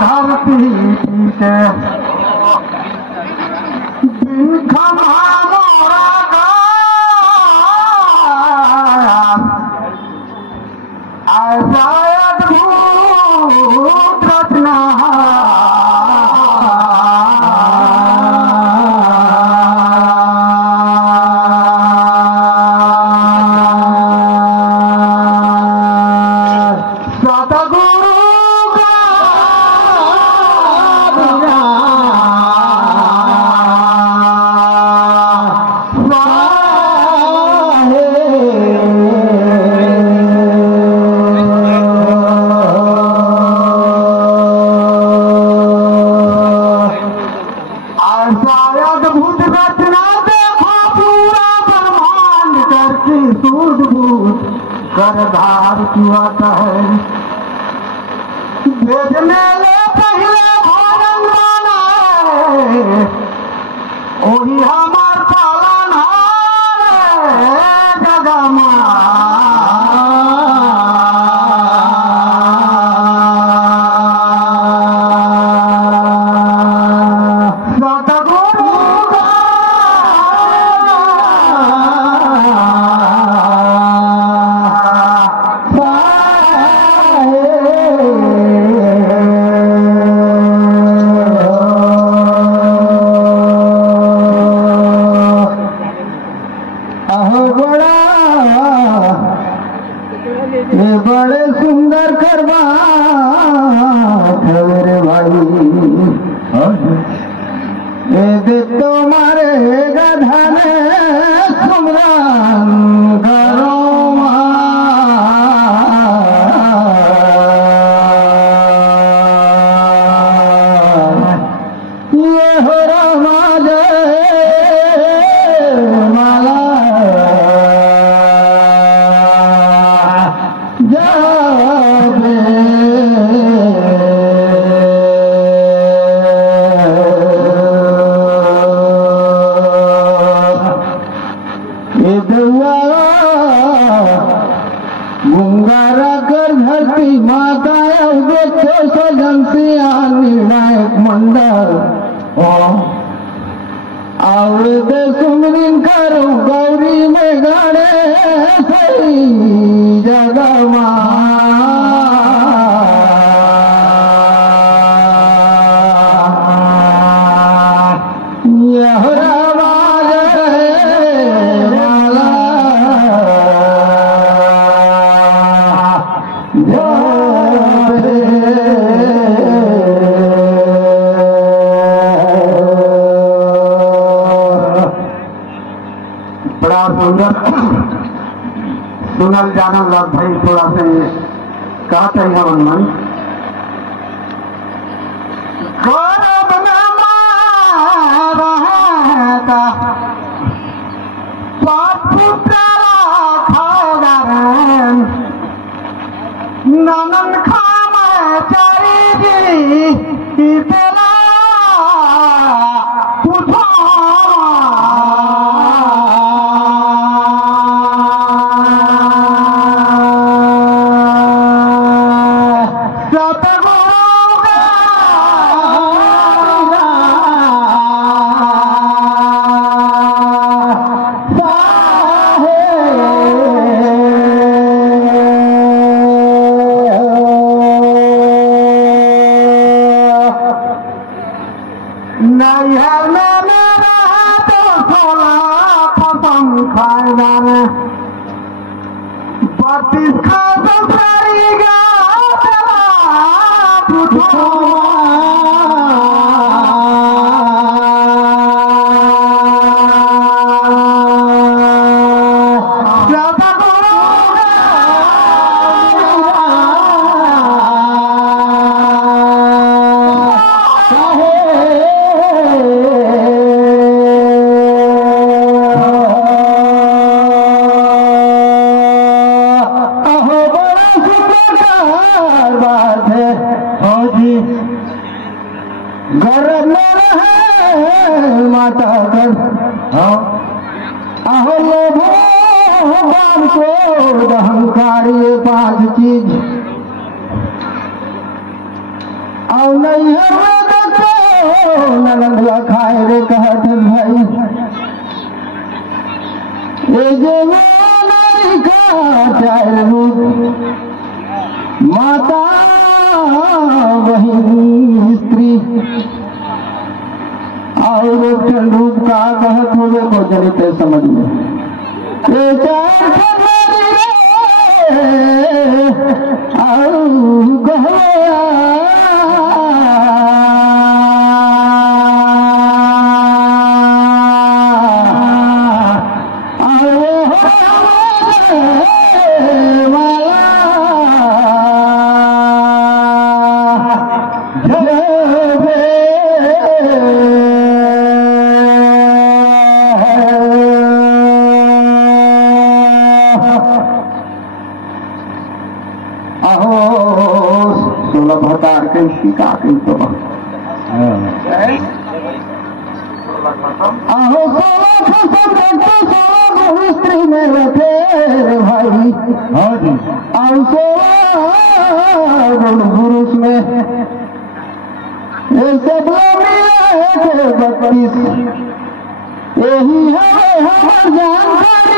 धरती के रचना अद्भुत रचना देखो पूरा ब्रह्मांड करके सूझबूझ करधार किया है। भेजने ले पहले भोजन बनाए वही हमार पालन जगमा ये बड़े सुंदर करवा मेरे भाई ये दे तुम्हारे गधन सुमरान करो ये हो रामा माला मुंगारा कर धरती माता देखे सजनती निर्णायक मंडल और दे सुमरिन करो गौरी में गाड़े सही जगमा बड़ा सुंदर सुनल जानल लग भाई थोड़ा से कहते हैं मन ननन खाना चारी तेरा नैहर में मेरा तो सोला पसंद खाएगा ने 32 का संसारी जी और नहीं है ननंदवा खाए रे कहत भाई ये जो नारी का चार रूप माता बहिनी स्त्री और एक रूप का कहत होवे को जनिते समझ में ये चार शिका के तो स्त्री में रखे भाई पुरुष में ये सब मिले 32 यही है हमार जानकारी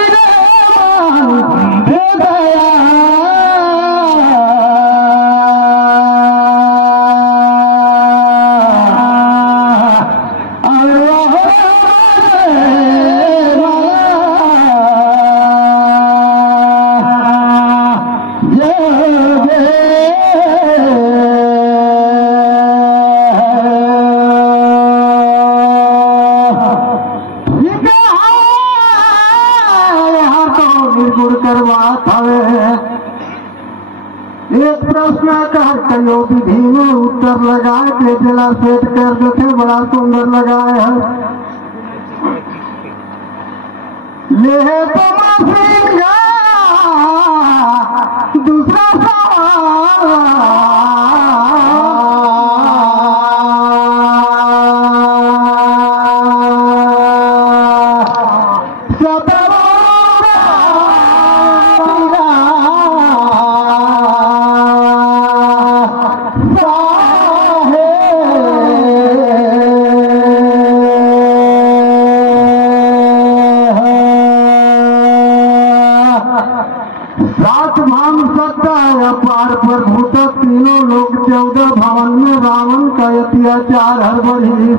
एक प्रश्न कर कयो विधि में उत्तर लगाए के जिला सेट कर देते बड़ा सुंदर लगाए है ले तो दूसरा पर भूत तीनों लोग 14 भवन में रावण का अत्याचार हर बढ़ी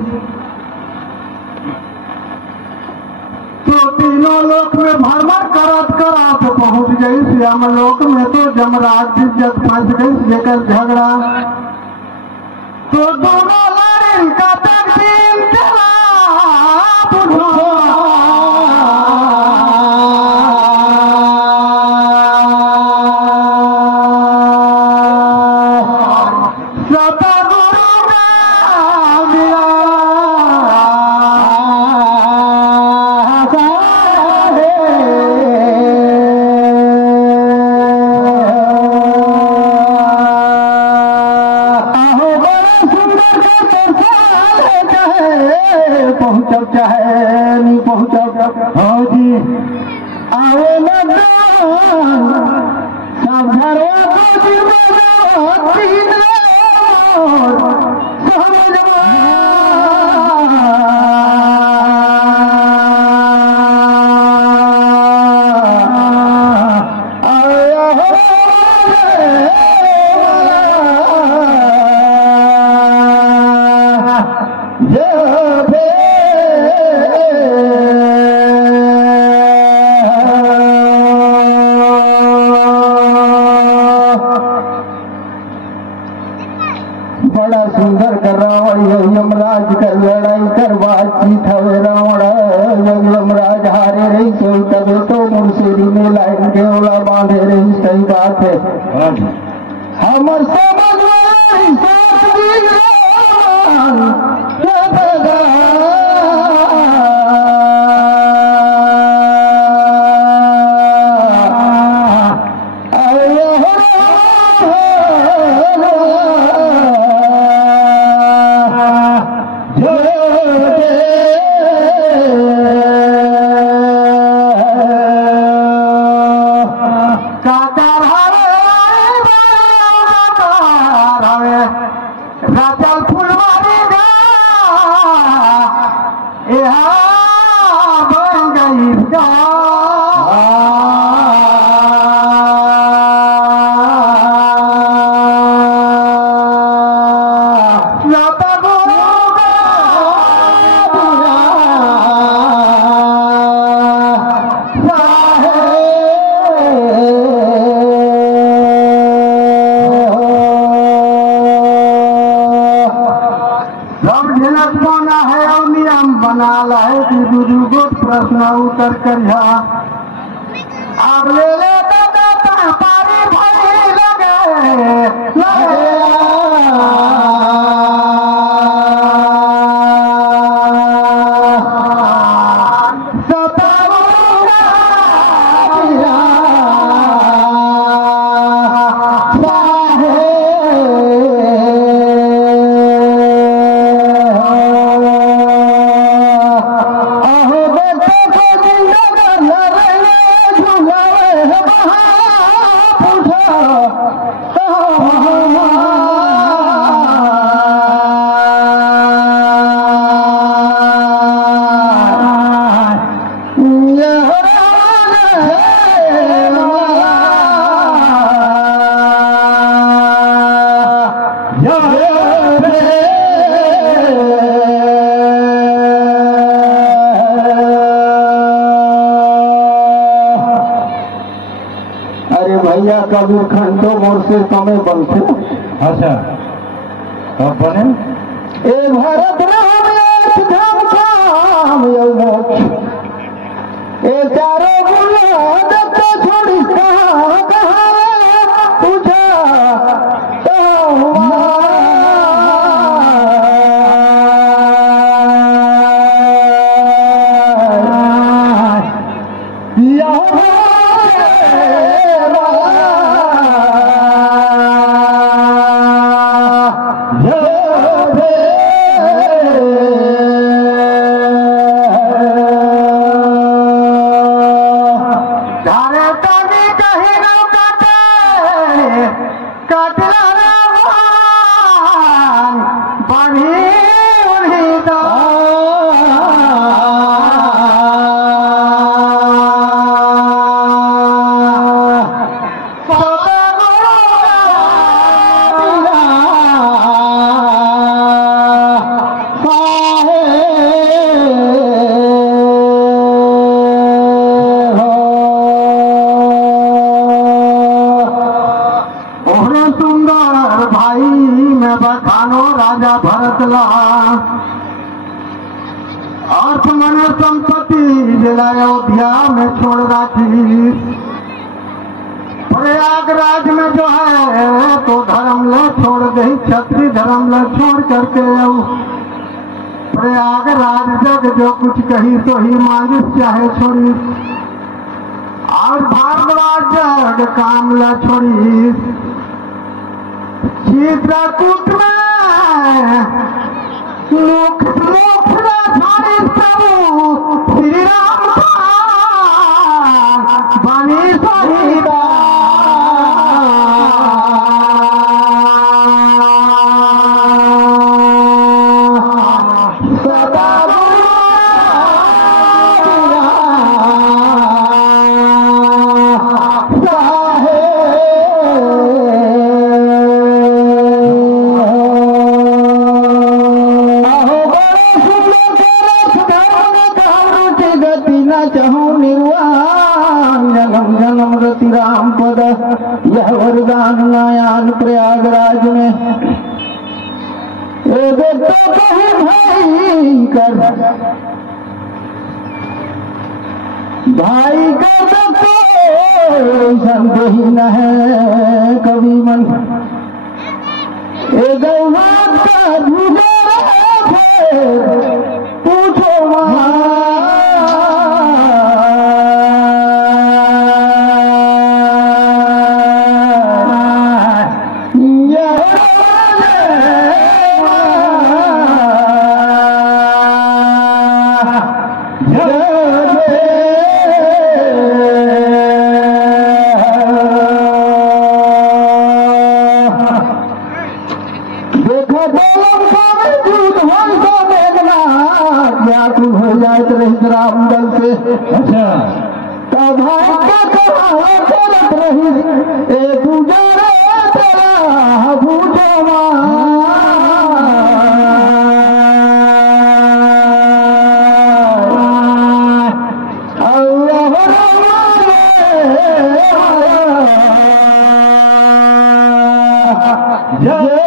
तो तीनों लोक में भ्रमण करत करात पहुंच गई श्याम लोक में तो जमराज जब फंस गई लेकर झगड़ा तो दोनों लड़ी का तकदीर चला चाहे नहीं पहुंचा हाँ जी आओ सब घर बड़ा सुंदर कर रावण यमराज कर लड़ाई कर बातचीत हवे रावण यमराज हारे रही से तबे तो मुर्शेरी में लाइन के ओला बांधे रही सही बात है हमर समझ में साथ बनाला है कि दुगो प्रश्न उत्तर करिया अब ले ले दादा पारी भाई लगे कबीर खंडो मोर से कमे बनते। अच्छा कब बने ए भारत राम एक धाम काम मोक्ष ए चारों गुलाब तो छोड़ी कहाँ कहाँ पूछा तो अर्थ मन संपत्ति अयोध्या में छोड़ राखी प्रयागराज में जो है तो धर्म ले छोड़ दे क्षत्रिय धर्म ले छोड़ करके प्रयागराज जग जो कुछ कही तो ही मांगिस चाहे छोड़ी और भारद्वाज जग काम ला छोड़ी चित्रकूट में लोक लोक छोड़ी प्रभु श्री राम बनी शहीदा राम पद यह वरदान नयान प्रयागराज में भाई कर भाई का संत ही न है कभी मन का पूछो राम दल से अच्छा करत रही ए गुजारे तेरा भूजो जय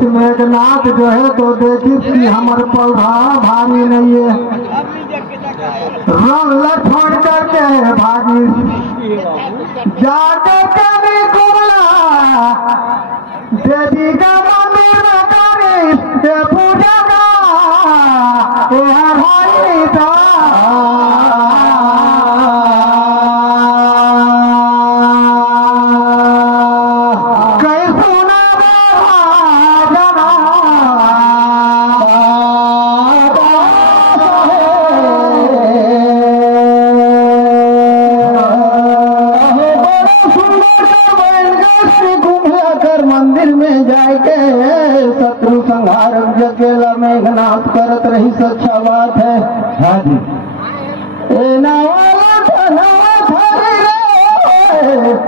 वशिष्ठ मेघनाथ जो है तो देखी कि हमारे पौधा भारी नहीं है, रंग लक्ष्मण करके भागी जाके कभी घूमला देवी का मंदिर में करी पूजा का भाई था। मंदिर में जाके शत्रु संहार अकेला मेघनाथ करत रही, अच्छा बात है। हाँ जी। ए नावाला था नावा थारी रे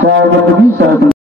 शायद बंदगी शायद